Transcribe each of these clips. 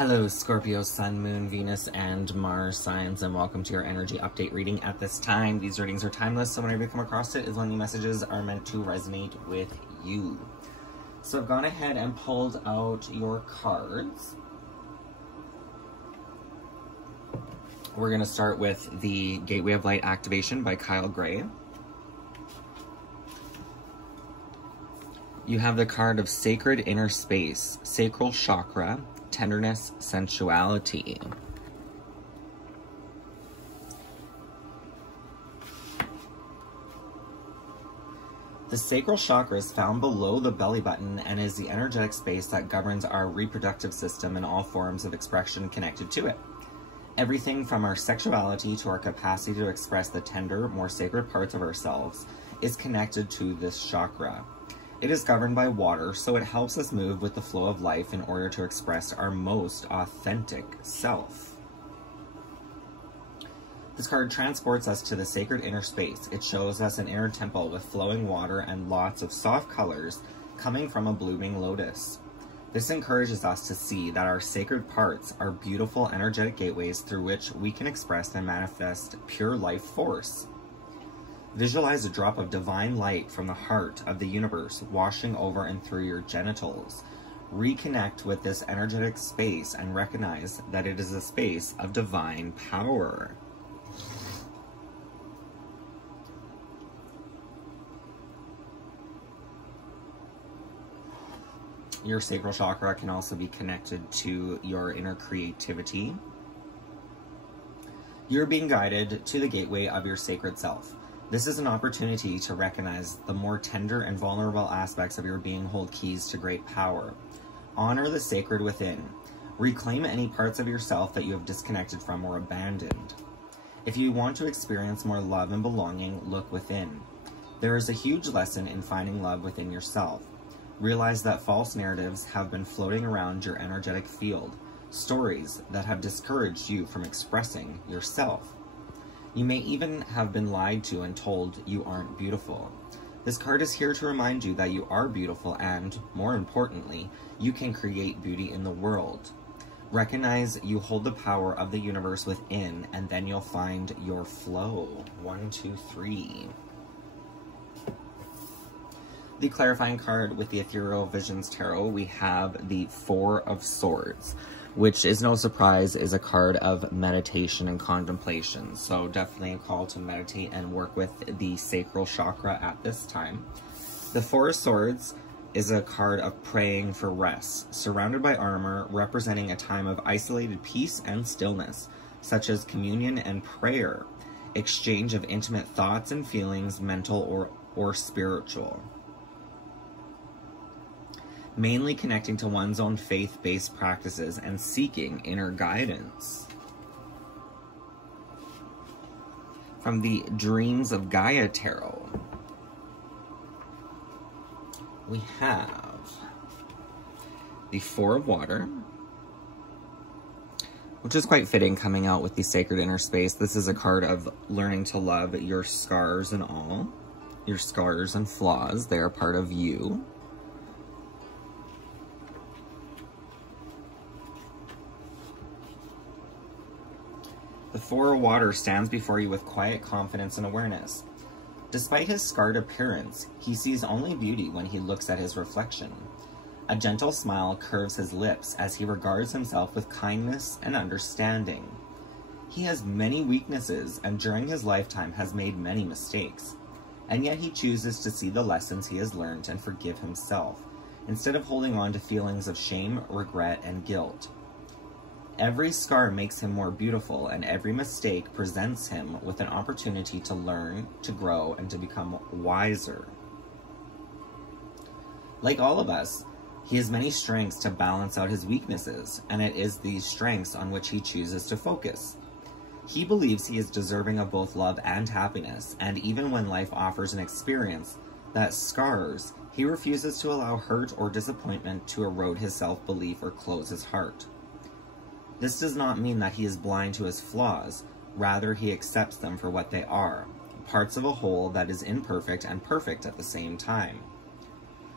Hello, Scorpio, Sun, Moon, Venus, and Mars signs, and welcome to your energy update reading at this time. These readings are timeless, so whenever you come across it, is when the messages are meant to resonate with you. So I've gone ahead and pulled out your cards. We're going to start with the Gateway of Light activation by Kyle Gray. You have the card of Sacred Inner Space, Sacral Chakra, Tenderness, Sensuality. The sacral chakra is found below the belly button and is the energetic space that governs our reproductive system and all forms of expression connected to it. Everything from our sexuality to our capacity to express the tender, more sacred parts of ourselves is connected to this chakra. It is governed by water, so it helps us move with the flow of life in order to express our most authentic self. This card transports us to the sacred inner space. It shows us an inner temple with flowing water and lots of soft colors coming from a blooming lotus. This encourages us to see that our sacred parts are beautiful energetic gateways through which we can express and manifest pure life force. Visualize a drop of divine light from the heart of the universe washing over and through your genitals. Reconnect with this energetic space and recognize that it is a space of divine power. Your sacral chakra can also be connected to your inner creativity. You're being guided to the gateway of your sacred self. This is an opportunity to recognize the more tender and vulnerable aspects of your being hold keys to great power. Honor the sacred within. Reclaim any parts of yourself that you have disconnected from or abandoned. If you want to experience more love and belonging, look within. There is a huge lesson in finding love within yourself. Realize that false narratives have been floating around your energetic field, stories that have discouraged you from expressing yourself. You may even have been lied to and told you aren't beautiful. This card is here to remind you that you are beautiful and, more importantly, you can create beauty in the world. Recognize you hold the power of the universe within, and then you'll find your flow. 1, 2, 3. The clarifying card with the Ethereal Visions Tarot, we have the Four of Swords, which is no surprise is a card of meditation and contemplation. So definitely a call to meditate and work with the sacral chakra at this time. The Four of Swords is a card of praying for rest, surrounded by armor, representing a time of isolated peace and stillness, such as communion and prayer, exchange of intimate thoughts and feelings, mental or spiritual. Mainly connecting to one's own faith-based practices and seeking inner guidance. From the Dreams of Gaia Tarot, we have the Four of Water, which is quite fitting coming out with the Sacred Inner Space. This is a card of learning to love your scars and all. Your scars and flaws, they are part of you. The Four of Water stands before you with quiet confidence and awareness. Despite his scarred appearance, he sees only beauty when he looks at his reflection. A gentle smile curves his lips as he regards himself with kindness and understanding. He has many weaknesses and during his lifetime has made many mistakes, and yet he chooses to see the lessons he has learned and forgive himself, instead of holding on to feelings of shame, regret, and guilt. Every scar makes him more beautiful, and every mistake presents him with an opportunity to learn, to grow, and to become wiser. Like all of us, he has many strengths to balance out his weaknesses, and it is these strengths on which he chooses to focus. He believes he is deserving of both love and happiness, and even when life offers an experience that scars, he refuses to allow hurt or disappointment to erode his self-belief or close his heart. This does not mean that he is blind to his flaws, rather he accepts them for what they are, parts of a whole that is imperfect and perfect at the same time.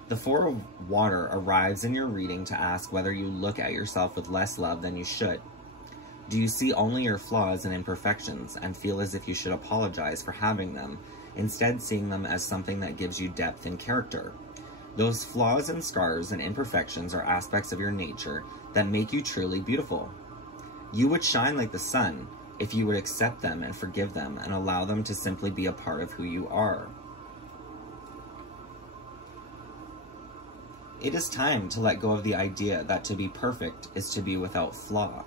The Four of Water arrives in your reading to ask whether you look at yourself with less love than you should. Do you see only your flaws and imperfections and feel as if you should apologize for having them, instead seeing them as something that gives you depth and character? Those flaws and scars and imperfections are aspects of your nature that make you truly beautiful. You would shine like the sun if you would accept them and forgive them and allow them to simply be a part of who you are. It is time to let go of the idea that to be perfect is to be without flaw.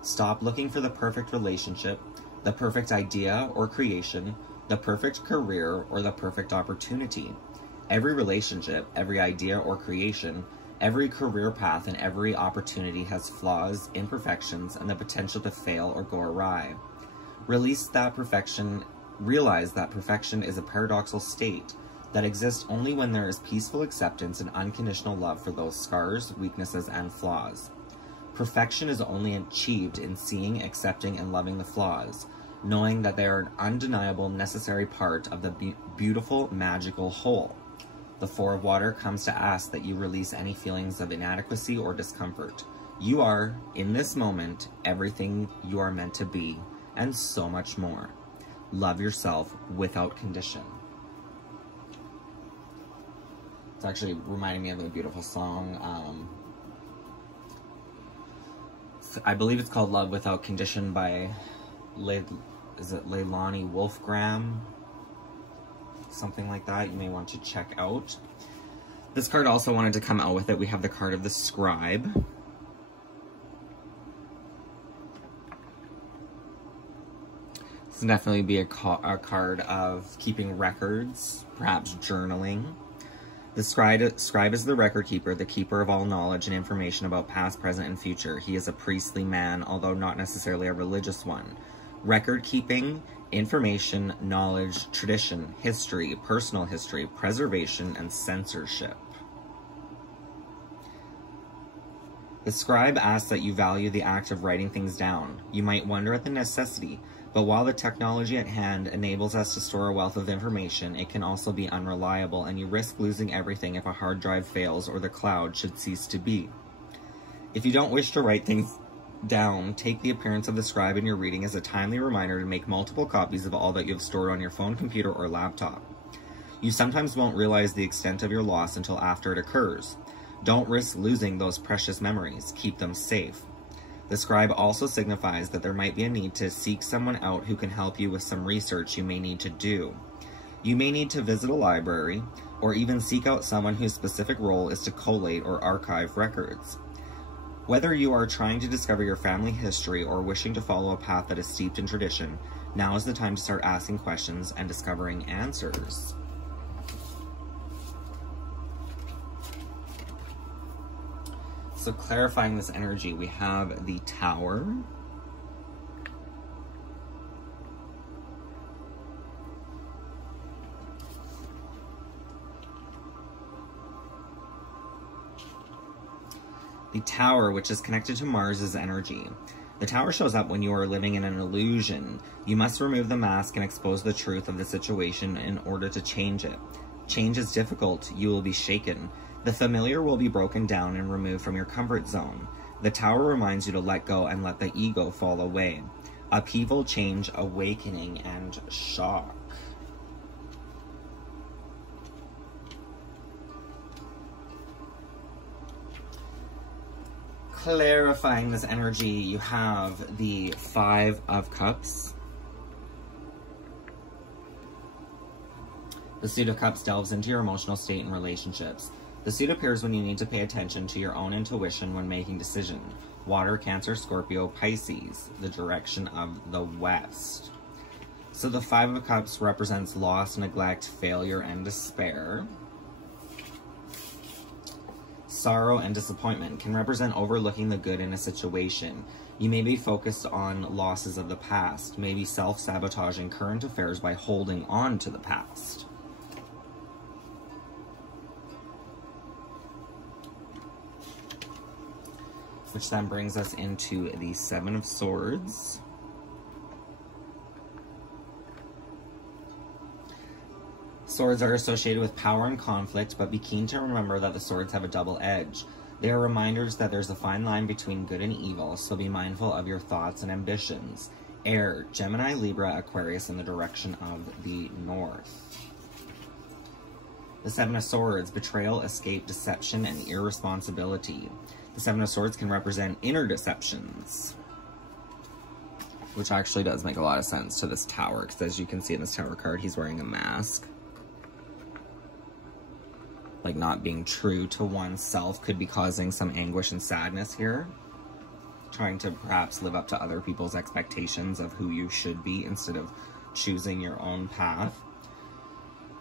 Stop looking for the perfect relationship, the perfect idea or creation, the perfect career, or the perfect opportunity. Every relationship, every idea or creation, every career path, and every opportunity has flaws, imperfections, and the potential to fail or go awry. Realize that perfection is a paradoxical state that exists only when there is peaceful acceptance and unconditional love for those scars, weaknesses, and flaws. Perfection is only achieved in seeing, accepting, and loving the flaws, knowing that they are an undeniable, necessary part of the beautiful, magical whole. The Four of Water comes to ask that you release any feelings of inadequacy or discomfort. You are, in this moment, everything you are meant to be, and so much more. Love yourself without condition. It's actually reminding me of a beautiful song. I believe it's called Love Without Condition by, Leilani Wolfgram? Something like that. You may want to check out. This card also wanted to come out with it. We have the card of the Scribe. This can definitely be a card of keeping records, perhaps journaling. The scribe is the record keeper, the keeper of all knowledge and information about past, present, and future. He is a priestly man, although not necessarily a religious one. Record keeping, information, knowledge, tradition, history, personal history, preservation, and censorship. The scribe asks that you value the act of writing things down. You might wonder at the necessity, but while the technology at hand enables us to store a wealth of information, it can also be unreliable, and you risk losing everything if a hard drive fails or the cloud should cease to be. If you don't wish to write things down, take the appearance of the scribe in your reading as a timely reminder to make multiple copies of all that you have stored on your phone, computer, or laptop. You sometimes won't realize the extent of your loss until after it occurs. Don't risk losing those precious memories. Keep them safe. The scribe also signifies that there might be a need to seek someone out who can help you with some research you may need to do. You may need to visit a library, or even seek out someone whose specific role is to collate or archive records. Whether you are trying to discover your family history or wishing to follow a path that is steeped in tradition, now is the time to start asking questions and discovering answers. So clarifying this energy, we have the Tower. The Tower, which is connected to Mars's energy. The Tower shows up when you are living in an illusion. You must remove the mask and expose the truth of the situation in order to change it. Change is difficult. You will be shaken. The familiar will be broken down and removed from your comfort zone. The Tower reminds you to let go and let the ego fall away. Upheaval, change, awakening, and shock. Clarifying this energy, you have the Five of Cups. The Suit of Cups delves into your emotional state and relationships. The suit appears when you need to pay attention to your own intuition when making decisions. Water, Cancer, Scorpio, Pisces, the direction of the West. So the Five of Cups represents loss, neglect, failure, and despair. Sorrow and disappointment can represent overlooking the good in a situation. You may be focused on losses of the past, maybe self-sabotaging current affairs by holding on to the past. Which then brings us into the Seven of Swords. Swords are associated with power and conflict, but be keen to remember that the swords have a double edge. They are reminders that there's a fine line between good and evil, so be mindful of your thoughts and ambitions. Air, Gemini, Libra, Aquarius in the direction of the north. The Seven of Swords, betrayal, escape, deception, and irresponsibility. The Seven of Swords can represent inner deceptions, which actually does make a lot of sense to this Tower, because as you can see in this Tower card, he's wearing a mask. Like, not being true to oneself could be causing some anguish and sadness here. Trying to perhaps live up to other people's expectations of who you should be instead of choosing your own path.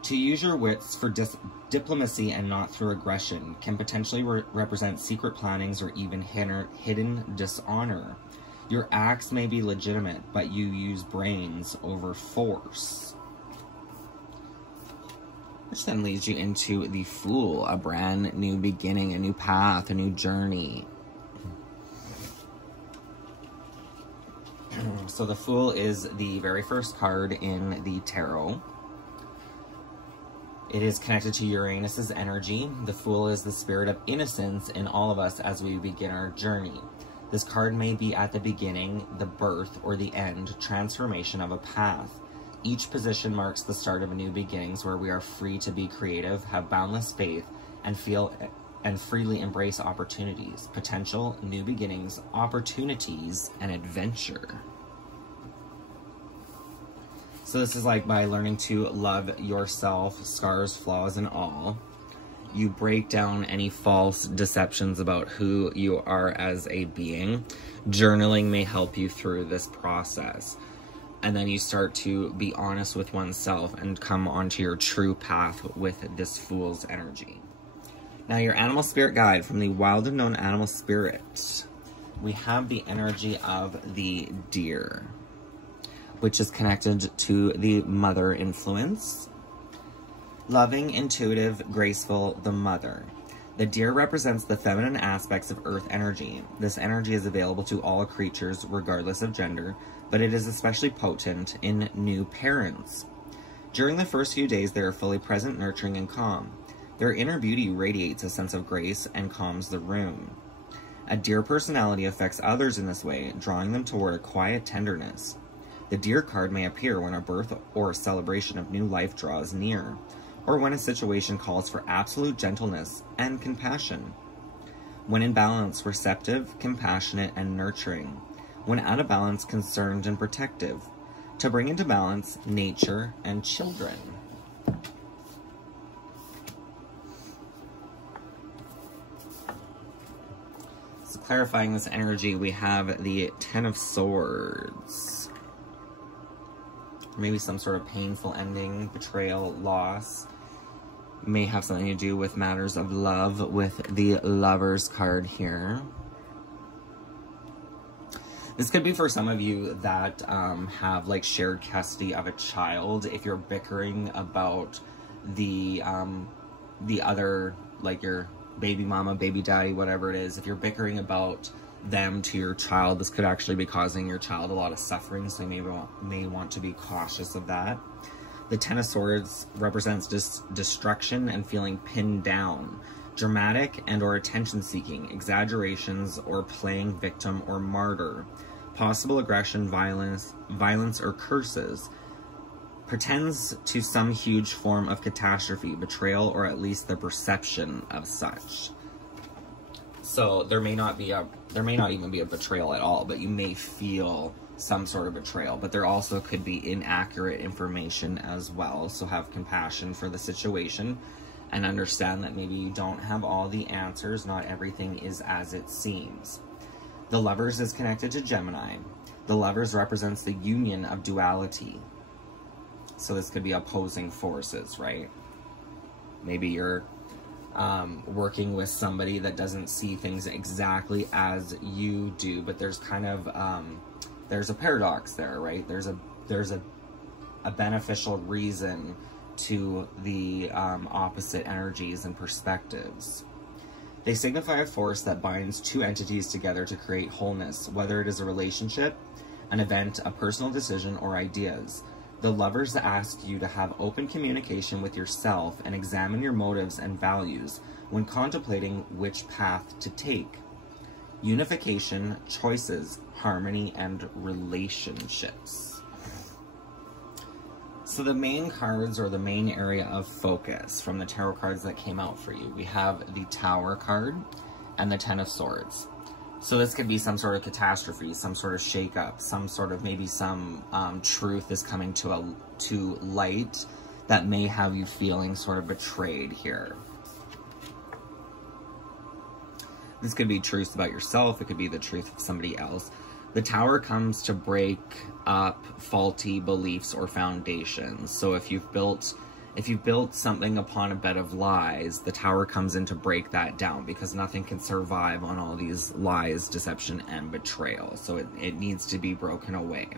To use your wits for diplomacy and not through aggression can potentially represent secret plannings or even hidden dishonor. Your acts may be legitimate, but you use brains over force. Which then leads you into the Fool, a brand new beginning, a new path, a new journey. So the Fool is the very first card in the tarot. It is connected to Uranus's energy. The Fool is the spirit of innocence in all of us as we begin our journey. This card may be at the beginning, the birth, or the end, transformation of a path. Each position marks the start of a new beginnings where we are free to be creative, have boundless faith, and freely embrace opportunities, potential, new beginnings, opportunities, and adventure. So this is like by learning to love yourself, scars, flaws, and all. You break down any false deceptions about who you are as a being. Journaling may help you through this process. And then you start to be honest with oneself and come onto your true path with this Fool's energy. Now, your animal spirit guide from the Wild Unknown Animal Spirit. We have the energy of the deer, which is connected to the mother influence. Loving, intuitive, graceful, the mother. The deer represents the feminine aspects of earth energy. This energy is available to all creatures, regardless of gender, but it is especially potent in new parents. During the first few days, they are fully present, nurturing, and calm. Their inner beauty radiates a sense of grace and calms the room. A deer personality affects others in this way, drawing them toward a quiet tenderness. The deer card may appear when a birth or celebration of new life draws near, or when a situation calls for absolute gentleness and compassion. When in balance, receptive, compassionate, and nurturing. When out of balance, concerned and protective. To bring into balance, nature and children. So clarifying this energy, we have the Ten of Swords. Maybe some sort of painful ending, betrayal, loss. May have something to do with matters of love with the Lovers card here. This could be for some of you that have like shared custody of a child. If you're bickering about the other, like your baby mama, baby daddy, whatever it is, if you're bickering about them to your child, this could actually be causing your child a lot of suffering, so you may want to be cautious of that. The Ten of Swords represents destruction and feeling pinned down, dramatic and or attention-seeking, exaggerations, or playing victim or martyr, possible aggression, violence or curses, pretends to some huge form of catastrophe, betrayal, or at least the perception of such. So there may not even be a betrayal at all, but you may feel some sort of betrayal, but there also could be inaccurate information as well. So have compassion for the situation and understand that maybe you don't have all the answers. Not everything is as it seems. The Lovers is connected to Gemini. The Lovers represents the union of duality. So this could be opposing forces, right? Maybe you're working with somebody that doesn't see things exactly as you do, but there's kind of there's a paradox there, right? There's a beneficial reason to the opposite energies and perspectives. They signify a force that binds two entities together to create wholeness, whether it is a relationship, an event, a personal decision, or ideas. The Lovers ask you to have open communication with yourself and examine your motives and values when contemplating which path to take. Unification, choices, harmony, and relationships. So the main cards, or the main area of focus from the tarot cards that came out for you, we have the Tower card and the Ten of Swords. So this could be some sort of catastrophe, some sort of shakeup, some sort of, maybe some truth is coming to light that may have you feeling sort of betrayed here. This could be truth about yourself. It could be the truth of somebody else. The Tower comes to break up faulty beliefs or foundations. So if you've built something upon a bed of lies, the Tower comes in to break that down, because nothing can survive on all these lies, deception, and betrayal. So it needs to be broken away,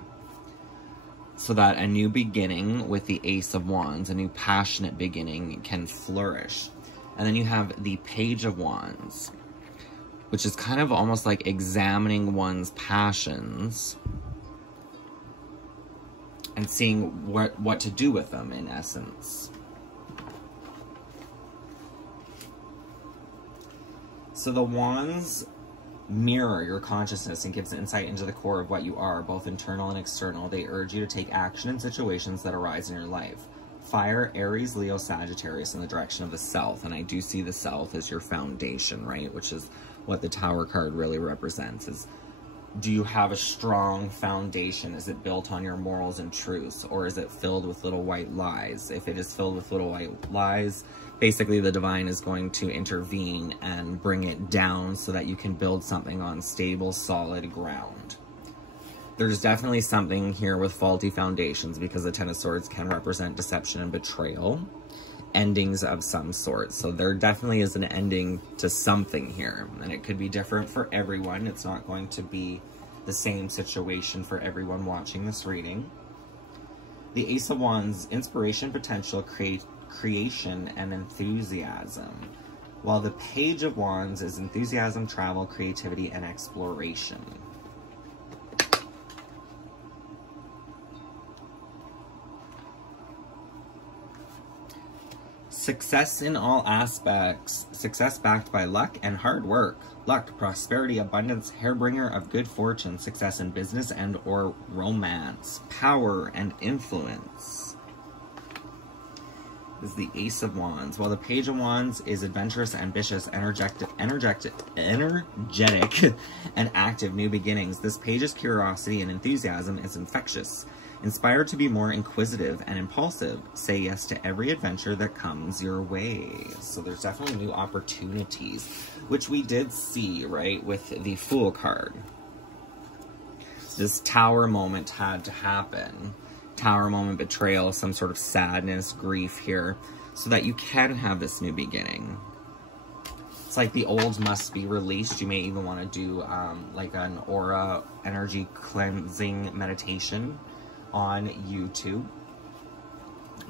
so that a new beginning with the Ace of Wands, a new passionate beginning, can flourish. And then you have the Page of Wands, which is kind of almost like examining one's passions and seeing what to do with them, in essence. So the Wands mirror your consciousness and gives insight into the core of what you are, both internal and external. They urge you to take action in situations that arise in your life. Fire, Aries, Leo, Sagittarius in the direction of the South. And I do see the South as your foundation, right? Which is what the Tower card really represents. Is, do you have a strong foundation? Is it built on your morals and truths? Or is it filled with little white lies? If it is filled with little white lies, basically the divine is going to intervene and bring it down so that you can build something on stable, solid ground. There's definitely something here with faulty foundations, because the Ten of Swords can represent deception and betrayal. Endings of some sort. So there definitely is an ending to something here. And it could be different for everyone. It's not going to be the same situation for everyone watching this reading. The Ace of Wands, inspiration, potential, creation, and enthusiasm. While the Page of Wands is enthusiasm, travel, creativity, and exploration. Success in all aspects. Success backed by luck and hard work. Luck, prosperity, abundance, hairbringer of good fortune. Success in business and or romance. Power and influence. This is the Ace of Wands. While the Page of Wands is adventurous, ambitious, energetic, and active, new beginnings. This page's curiosity and enthusiasm is infectious. Inspired to be more inquisitive and impulsive. Say yes to every adventure that comes your way. So there's definitely new opportunities, which we did see, right, with the Fool card. This Tower moment had to happen. Tower moment, betrayal, some sort of sadness, grief here, so that you can have this new beginning. It's like the old must be released. You may even want to do like an aura energy cleansing meditation on YouTube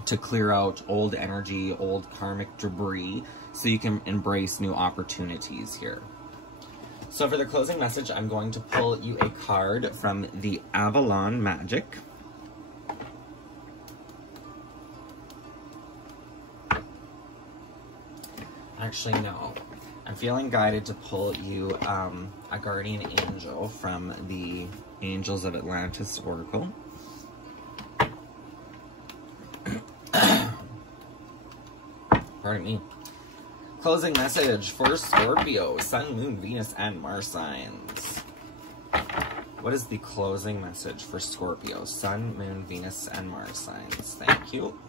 to clear out old energy, old karmic debris, so you can embrace new opportunities here. So for the closing message, I'm going to pull you a card from the Avalon Magic. Actually, no. I'm feeling guided to pull you a guardian angel from the Angels of Atlantis Oracle. Pardon me. Closing message for Scorpio, Sun, Moon, Venus, and Mars signs. What is the closing message for Scorpio, Sun, Moon, Venus, and Mars signs? Thank you.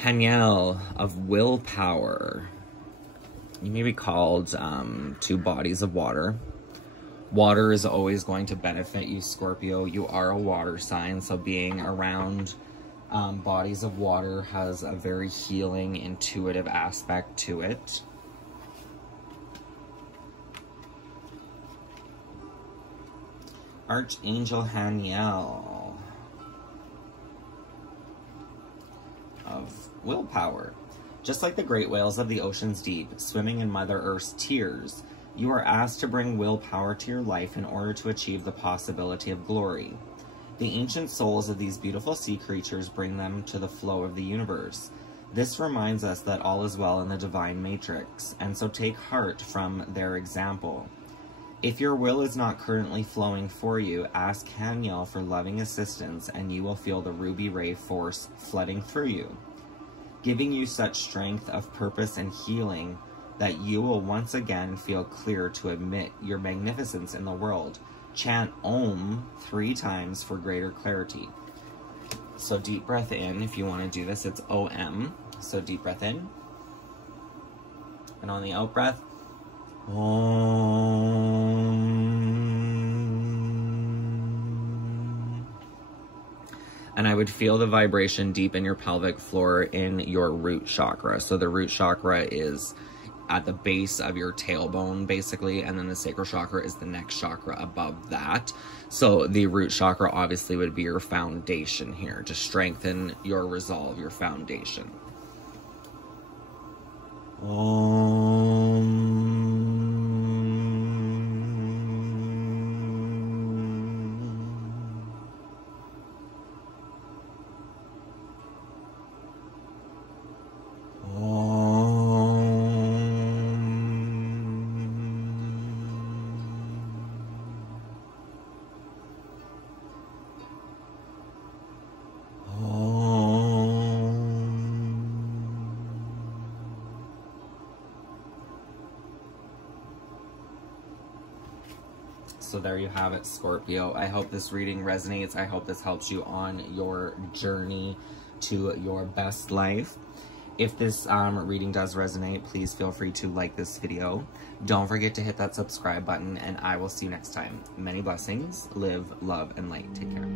Haniel of willpower. You may be called two bodies of water. Water is always going to benefit you, Scorpio. You are a water sign, so being around bodies of water has a very healing, intuitive aspect to it. Archangel Haniel of willpower. Just like the great whales of the ocean's deep, swimming in Mother Earth's tears, You are asked to bring willpower to your life in order to achieve the possibility of glory. The ancient souls of these beautiful sea creatures bring them to the flow of the universe. This reminds us that all is well in the divine matrix, and so take heart from their example. If your will is not currently flowing for you, ask Haniel for loving assistance, and you will feel the ruby ray force flooding through you, giving you such strength of purpose and healing that you will once again feel clear to admit your magnificence in the world. Chant Om 3 times for greater clarity. So deep breath in. If you want to do this, it's OM. So deep breath in. And on the out breath, Om. And I would feel the vibration deep in your pelvic floor in your root chakra. So the root chakra is at the base of your tailbone, basically, and then the sacral chakra is the next chakra above that. So the root chakra obviously would be your foundation here, to strengthen your resolve, your foundation. So there you have it, Scorpio. I hope this reading resonates. I hope this helps you on your journey to your best life. If this reading does resonate, please feel free to like this video. Don't forget to hit that subscribe button, and I will see you next time. Many blessings. Live, love, and light. Take care.